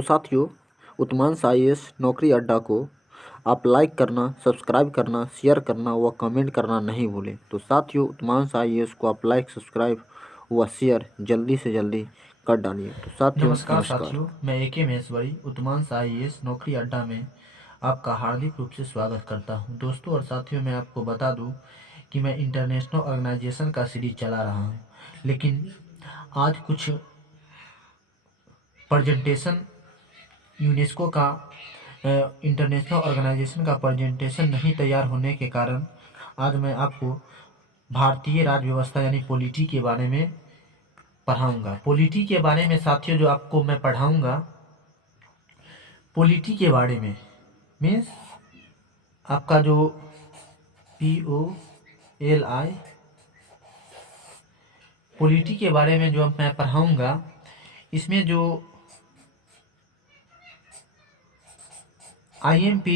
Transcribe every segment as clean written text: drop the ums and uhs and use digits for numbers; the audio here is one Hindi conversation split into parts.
तो साथियों, उत्मांश IAS नौकरी अड्डा को आप लाइक करना, सब्सक्राइब करना, शेयर करना व कमेंट करना नहीं भूलें। तो साथियों, उत्मांश IAS को आप लाइक, सब्सक्राइब व शेयर जल्दी से जल्दी कर डालिए। तो साथियों, नमस्कार नमस्कार। साथियों, मैं AK महेश्वरी उत्मांश IAS नौकरी अड्डा में आपका हार्दिक रूप से स्वागत करता हूं। दोस्तों और साथियों, मैं आपको बता दूं कि मैं इंटरनेशनल ऑर्गेनाइजेशन का सीरीज चला रहा हूं, लेकिन आज कुछ प्रेजेंटेशन यूनेस्को का इंटरनेशनल ऑर्गेनाइजेशन का प्रेजेंटेशन नहीं तैयार होने के कारण आज मैं आपको भारतीय राज्य व्यवस्था यानी पॉलिटी के बारे में पढ़ाऊंगा। पॉलिटी के बारे में साथियों जो आपको मैं पढ़ाऊंगा, पॉलिटी के बारे में मीन्स आपका जो POLI पॉलिटी के बारे में जो मैं पढ़ाऊंगा, इसमें जो IMP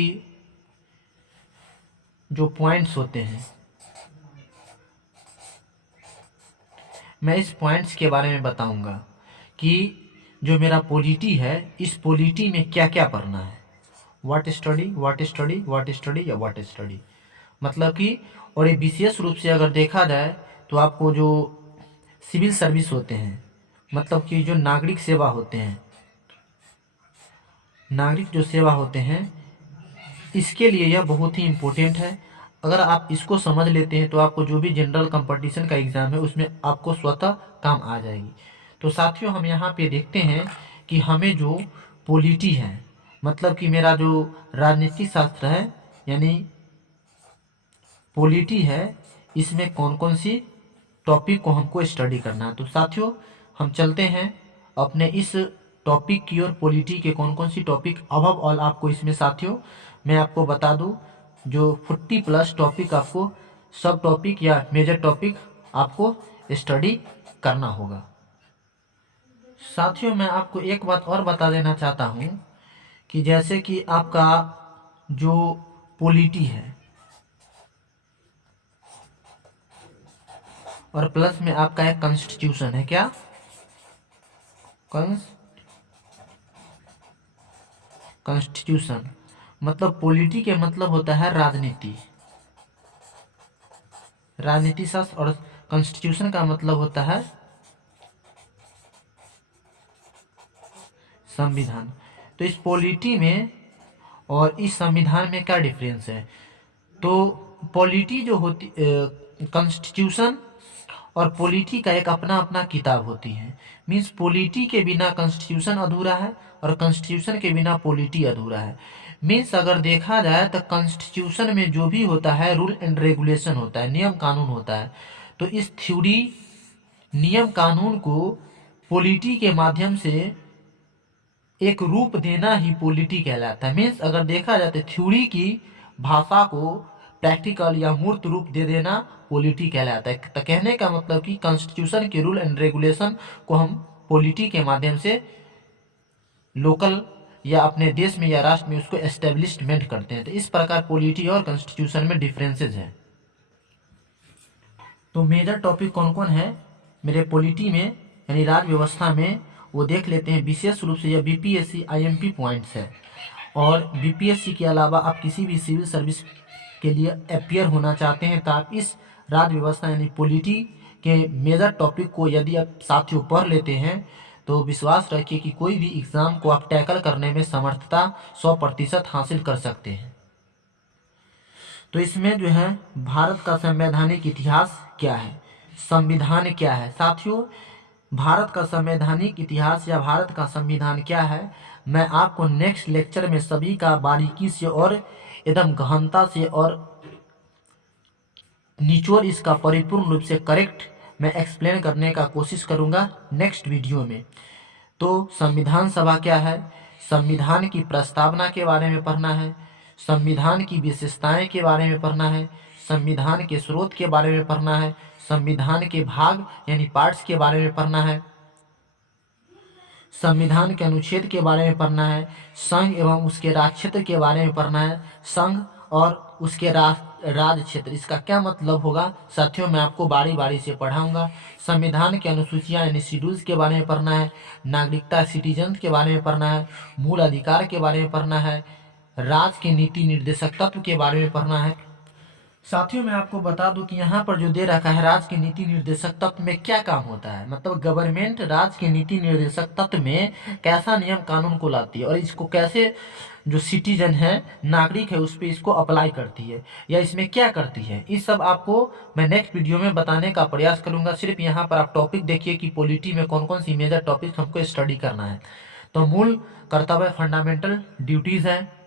जो पॉइंट्स होते हैं, मैं इस पॉइंट्स के बारे में बताऊंगा कि जो मेरा पॉलिटी है, इस पॉलिटी में क्या क्या पढ़ना है। What study, what study, what study या व्हाट स्टडी, मतलब कि और ये विशेष रूप से अगर देखा जाए तो आपको जो सिविल सर्विस होते हैं, मतलब कि जो नागरिक सेवा होते हैं, नागरिक जो सेवा होते हैं, इसके लिए यह बहुत ही इम्पोर्टेंट है। अगर आप इसको समझ लेते हैं तो आपको जो भी जनरल कंपटीशन का एग्ज़ाम है उसमें आपको स्वतः काम आ जाएगी। तो साथियों, हम यहाँ पे देखते हैं कि हमें जो पॉलिटी है, मतलब कि मेरा जो राजनीति शास्त्र है यानी पॉलिटी है, इसमें कौन कौन सी टॉपिक को हमको स्टडी करना है। तो साथियों, हम चलते हैं अपने इस टॉपिक की और पॉलिटी के कौन कौन सी टॉपिक अबव ऑल आपको इसमें साथियों मैं आपको बता दूं, जो 40+ टॉपिक आपको सब टॉपिक या मेजर टॉपिक आपको स्टडी करना होगा। साथियों, मैं आपको एक बात और बता देना चाहता हूं कि जैसे कि आपका जो पॉलिटी है और प्लस में आपका एक कॉन्स्टिट्यूशन है, क्या कॉन्स्टिट्यूशन, मतलब पॉलिटी के मतलब होता है राजनीति, राजनीति शास्त्र, और कॉन्स्टिट्यूशन का मतलब होता है संविधान। तो इस पॉलिटी में और इस संविधान में क्या डिफरेंस है? तो पॉलिटी जो होती, कॉन्स्टिट्यूशन और पॉलिटी का एक अपना अपना किताब होती है। मीन्स पॉलिटी के बिना कॉन्स्टिट्यूशन अधूरा है और कॉन्स्टिट्यूशन के बिना पॉलिटी अधूरा है। मीन्स अगर देखा जाए तो कॉन्स्टिट्यूशन में जो भी होता है रूल एंड रेगुलेशन होता है, नियम कानून होता है। तो इस थ्योरी नियम कानून को पॉलिटी के माध्यम से एक रूप देना ही पॉलिटी कहलाता है। मीन्स अगर देखा जाए तो थ्योरी की भाषा को प्रैक्टिकल या मूर्त रूप दे देना पॉलिटी कहलाता है। तो कहने का मतलब कि कॉन्स्टिट्यूशन के रूल एंड रेगुलेशन को हम पॉलिटी के माध्यम से लोकल या अपने देश में या राष्ट्र में उसको एस्टेब्लिशमेंट करते हैं। तो इस प्रकार पॉलिटी और कॉन्स्टिट्यूशन में डिफरेंसेस हैं। तो मेजर टॉपिक कौन कौन है मेरे पॉलिटी में यानी राज्य व्यवस्था में, वो देख लेते हैं। विशेष रूप से यह BPSC IMP पॉइंट्स है, और BPSC के अलावा आप किसी भी सिविल सर्विस के लिए अपियर होना चाहते हैं तो आप इस राज्य व्यवस्था यानी पॉलिटी के मेजर टॉपिक को यदि आप साथियों पढ़ लेते हैं तो विश्वास रखिए कि कोई भी एग्ज़ाम को आप टैकल करने में समर्थता 100% हासिल कर सकते हैं। तो इसमें जो है भारत का संवैधानिक इतिहास क्या है, संविधान क्या है। साथियों, भारत का संवैधानिक इतिहास या भारत का संविधान क्या है, मैं आपको नेक्स्ट लेक्चर में सभी का बारीकी से और एकदम गहनता से और निचोड़ इसका परिपूर्ण रूप से करेक्ट मैं एक्सप्लेन करने का कोशिश करूंगा नेक्स्ट वीडियो में। तो संविधान सभा क्या है, संविधान की प्रस्तावना के बारे में पढ़ना है, संविधान की विशेषताएं के बारे में पढ़ना है, संविधान के स्रोत के बारे में पढ़ना है, संविधान के भाग यानी पार्ट्स के बारे में पढ़ना है, संविधान के अनुच्छेद के बारे में पढ़ना है, संघ एवं उसके राज्य क्षेत्र के बारे में पढ़ना है, संघ और उसके राज क्षेत्र, इसका क्या मतलब होगा साथियों, मैं आपको बारी बारी से पढ़ाऊंगा। संविधान की अनुसूचियां यानी शेड्यूल्स के बारे में पढ़ना है, नागरिकता सिटीजन के बारे में पढ़ना है, मूल अधिकार के बारे में पढ़ना है, राज्य के नीति निर्देशक तत्व के बारे में पढ़ना है। साथियों मैं आपको बता दूं कि यहाँ पर जो दे रखा है राज्य के नीति निर्देशक तत्व में क्या काम होता है, मतलब गवर्नमेंट राज्य के नीति निर्देशक तत्व में कैसा नियम कानून को लाती है और इसको कैसे जो सिटीजन है, नागरिक है, उस पर इसको अप्लाई करती है या इसमें क्या करती है, इस सब आपको मैं नेक्स्ट वीडियो में बताने का प्रयास करूंगा। सिर्फ यहाँ पर आप टॉपिक देखिए कि पॉलिटी में कौन कौन सी मेजर टॉपिक हमको स्टडी करना है। तो मूल कर्तव्य फंडामेंटल ड्यूटीज है,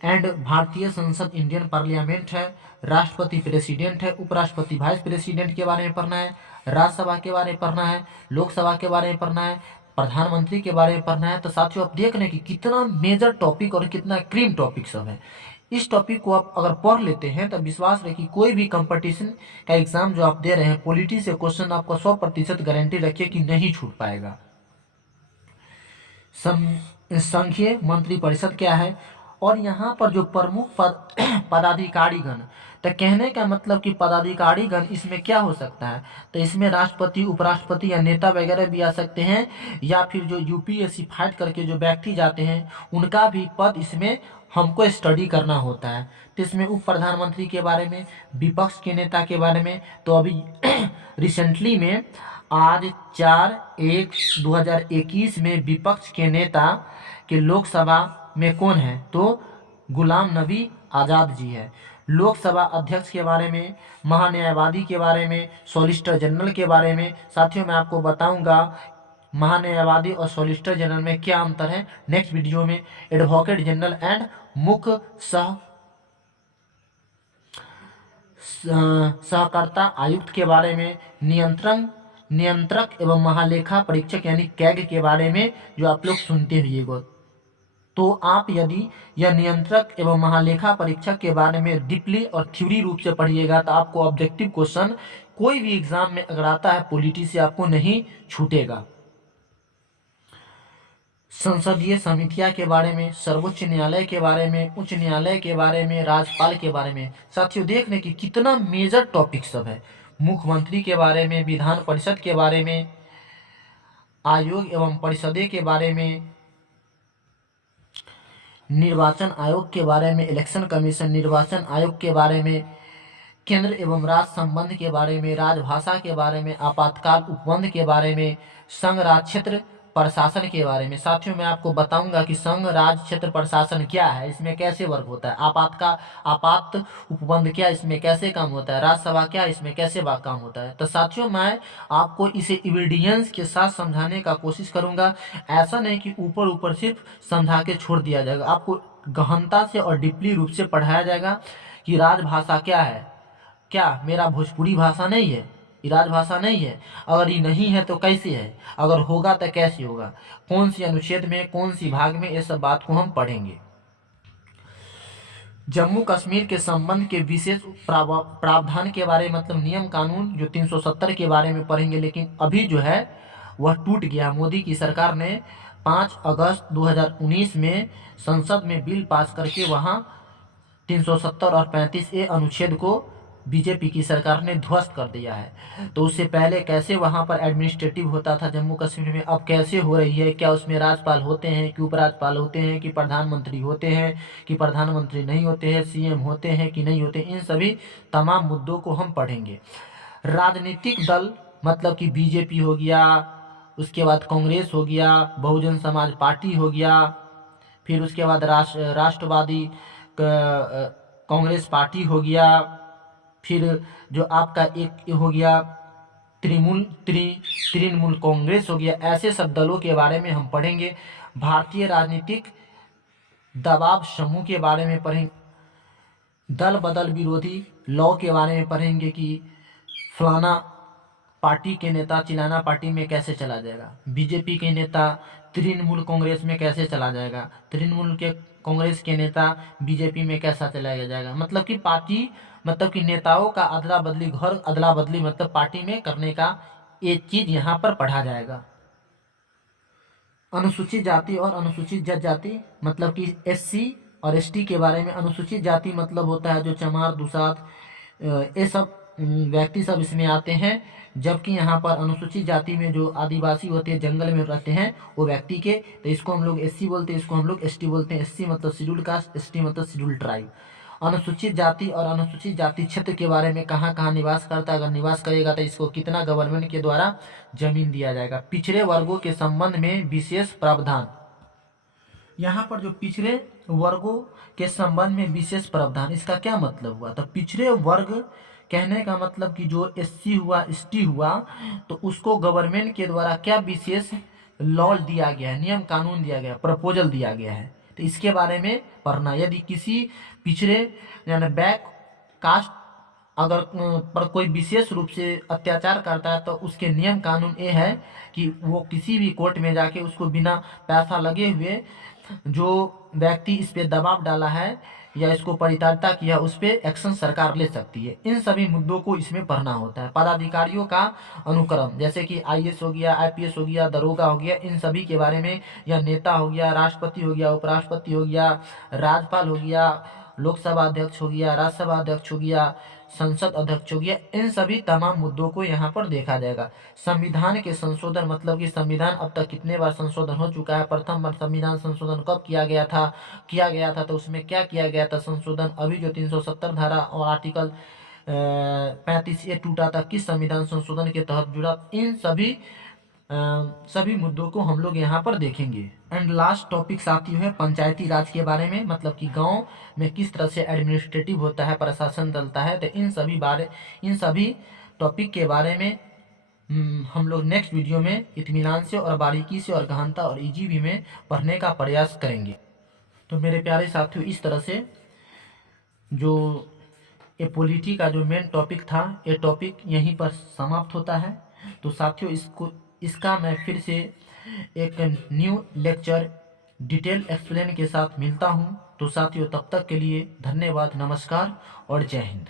एंड भारतीय संसद इंडियन पार्लियामेंट है, राष्ट्रपति प्रेसिडेंट है, उपराष्ट्रपति वाइस प्रेसिडेंट के बारे में पढ़ना है, राज्यसभा के बारे में पढ़ना है, लोकसभा के बारे में पढ़ना है, प्रधानमंत्री के बारे में पढ़ना है। तो साथियों आप देख रहे हैं कि कितना मेजर टॉपिक और कितना क्रीम टॉपिक सब है। इस टॉपिक को आप अगर पढ़ लेते हैं तो विश्वास रहे कि कोई भी कंपटीशन का एग्जाम जो आप दे रहे हैं पॉलिटी से क्वेश्चन आपको 100% गारंटी रखिए कि नहीं छूट पाएगा। संघीय मंत्रिपरिषद क्या है, और यहाँ पर जो प्रमुख पदाधिकारीगण, तो कहने का मतलब कि पदाधिकारीगण इसमें क्या हो सकता है, तो इसमें राष्ट्रपति, उपराष्ट्रपति या नेता वगैरह भी आ सकते हैं, या फिर जो यूपीएससी फाइट करके जो व्यक्ति जाते हैं उनका भी पद इसमें हमको स्टडी करना होता है। तो इसमें उप प्रधानमंत्री के बारे में, विपक्ष के नेता के बारे में। तो अभी रिसेंटली में आज 4/1/2021 में विपक्ष के नेता के लोकसभा में कौन है, तो गुलाम नबी आज़ाद जी है। लोकसभा अध्यक्ष के बारे में, महान्यायवादी के बारे में, सॉलिसिटर जनरल के बारे में। साथियों मैं आपको बताऊंगा महान्यायवादी और सॉलिसिटर जनरल में क्या अंतर है नेक्स्ट वीडियो में। एडवोकेट जनरल एंड मुख्य सहकर्ता आयुक्त के बारे में, नियंत्रक एवं महालेखा परीक्षक यानी कैग के बारे में जो आप लोग सुनते हुए। तो आप यदि यह नियंत्रक एवं महालेखा परीक्षक के बारे में डीपली और थ्योरी रूप से पढ़िएगा तो आपको ऑब्जेक्टिव क्वेश्चन कोई भी एग्जाम में अगर आता है पॉलिटी से आपको नहीं छूटेगा। संसदीय समितियां के बारे में, सर्वोच्च न्यायालय के बारे में, उच्च न्यायालय के बारे में, राज्यपाल के बारे में। साथियों देख लें कि कितना मेजर टॉपिक सब है। मुख्यमंत्री के बारे में, विधान परिषद के बारे में, आयोग एवं परिषदे के बारे में, निर्वाचन आयोग के बारे में, इलेक्शन कमीशन, निर्वाचन आयोग के बारे में, केंद्र एवं राज्य संबंध के बारे में, राजभाषा के बारे में, आपातकाल उपबंध के बारे में, संघ राज्य क्षेत्र प्रशासन के बारे में। साथियों मैं आपको बताऊंगा कि संघ राज्य क्षेत्र प्रशासन क्या है, इसमें कैसे वर्क होता है, आपात उपबंध क्या, इसमें कैसे काम होता है, राज्यसभा क्या, इसमें कैसे काम होता है। तो साथियों मैं आपको इसे एविडेंस के साथ समझाने का कोशिश करूंगा। ऐसा नहीं कि ऊपर ऊपर सिर्फ समझा के छोड़ दिया जाएगा, आपको गहनता से और डीपली रूप से पढ़ाया जाएगा कि राजभाषा क्या है। क्या मेरा भोजपुरी भाषा नहीं है, ये राजभाषा नहीं है? अगर ये नहीं है तो कैसे है, अगर होगा तो कैसे होगा, कौन सी अनुच्छेद में, कौन सी भाग में, ये सब बात को हम पढ़ेंगे। जम्मू कश्मीर के संबंध के विशेष प्रावधान के बारे में, मतलब नियम कानून जो 370 के बारे में पढ़ेंगे। लेकिन अभी जो है वह टूट गया। मोदी की सरकार ने 5 अगस्त 2019 में संसद में बिल पास करके वहाँ 370 और 35A अनुच्छेद को बीजेपी की सरकार ने ध्वस्त कर दिया है। तो उससे पहले कैसे वहाँ पर एडमिनिस्ट्रेटिव होता था जम्मू कश्मीर में, अब कैसे हो रही है, क्या उसमें राज्यपाल होते हैं कि उपराज्यपाल होते हैं कि प्रधानमंत्री होते हैं कि प्रधानमंत्री नहीं होते हैं, सीएम होते हैं कि नहीं होते, इन सभी तमाम मुद्दों को हम पढ़ेंगे। राजनीतिक दल मतलब कि बीजेपी हो गया, उसके बाद कांग्रेस हो गया, बहुजन समाज पार्टी हो गया, फिर उसके बाद राष्ट्रवादी कांग्रेस पार्टी हो गया, फिर जो आपका एक हो गया तृणमूल कांग्रेस हो गया। ऐसे सब दलों के बारे में हम पढ़ेंगे। भारतीय राजनीतिक दबाव समूह के बारे में पढ़ेंगे। दल बदल विरोधी लॉ के बारे में पढ़ेंगे कि फलाना पार्टी के नेता चिलाना पार्टी में कैसे चला जाएगा, बीजेपी के नेता तृणमूल कांग्रेस में कैसे चला जाएगा, तृणमूल के कांग्रेस के नेता बीजेपी में कैसा चला जाएगा। मतलब कि पार्टी, मतलब कि नेताओं का अदला बदली, घर अदला बदली मतलब पार्टी में करने का एक चीज यहाँ पर पढ़ा जाएगा। अनुसूचित जाति और अनुसूचित जनजाति मतलब कि SC और एसटी के बारे में, अनुसूचित जाति मतलब होता है जो चमार, दुसात, ये सब व्यक्ति सब इसमें आते हैं। जबकि यहाँ पर अनुसूचित जाति में जो आदिवासी होते हैं, जंगल में रहते हैं वो व्यक्ति के, तो इसको हम लोग एससी बोलते हैं, इसको हम लोग एसटी बोलते हैं। एससी मतलब शेड्यूल कास्ट, एसटी मतलब शेड्यूल ट्राइब। अनुसूचित जाति और अनुसूचित जाति क्षेत्र के बारे में, कहाँ कहाँ निवास करता है, अगर निवास करेगा तो इसको कितना गवर्नमेंट के द्वारा जमीन दिया जाएगा। पिछड़े वर्गों के संबंध में विशेष प्रावधान, यहाँ पर जो पिछड़े वर्गों के संबंध में विशेष प्रावधान, इसका क्या मतलब हुआ? तो पिछड़े वर्ग कहने का मतलब कि जो एससी हुआ, एसटी हुआ, तो उसको गवर्नमेंट के द्वारा क्या विशेष लॉ दिया गया है, नियम कानून दिया गया, प्रपोजल दिया गया है, तो इसके बारे में पढ़ना। यदि किसी पिछड़े यानी बैक कास्ट अगर पर कोई विशेष रूप से अत्याचार करता है तो उसके नियम कानून ये है कि वो किसी भी कोर्ट में जाके उसको बिना पैसा लगे हुए जो व्यक्ति इस पे दबाव डाला है या इसको परिताड़िता किया उस पे एक्शन सरकार ले सकती है। इन सभी मुद्दों को इसमें पढ़ना होता है। पदाधिकारियों का अनुक्रम, जैसे कि आईएएस हो गया, आईपीएस हो गया, दरोगा हो गया, इन सभी के बारे में, या नेता हो गया, राष्ट्रपति हो गया, उपराष्ट्रपति हो गया, राज्यपाल हो गया, लोकसभा अध्यक्ष हो गया, राज्यसभा अध्यक्ष हो गया, संसद अध्यक्ष हो गया, इन सभी तमाम मुद्दों को यहाँ पर देखा जाएगा। संविधान के संशोधन मतलब कि संविधान अब तक कितने बार संशोधन हो चुका है, प्रथम बार संविधान संशोधन कब किया गया था तो उसमें क्या किया गया था संशोधन, अभी जो 370 धारा और आर्टिकल 35A टूटा था किस संविधान संशोधन के तहत जुड़ा, इन सभी मुद्दों को हम लोग यहाँ पर देखेंगे। एंड लास्ट टॉपिक साथियों है पंचायती राज के बारे में, मतलब कि गांव में किस तरह से एडमिनिस्ट्रेटिव होता है, प्रशासन चलता है। तो इन सभी टॉपिक के बारे में हम लोग नेक्स्ट वीडियो में इत्मीनान से और बारीकी से और गहनता और ईजीवी में पढ़ने का प्रयास करेंगे। तो मेरे प्यारे साथियों, इस तरह से जो ये पॉलिटी का जो मेन टॉपिक था, ये टॉपिक यहीं पर समाप्त होता है। तो साथियों, इसका मैं फिर से एक न्यू लेक्चर डिटेल एक्सप्लेन के साथ मिलता हूँ। तो साथियों, तब तक के लिए धन्यवाद, नमस्कार और जय हिंद।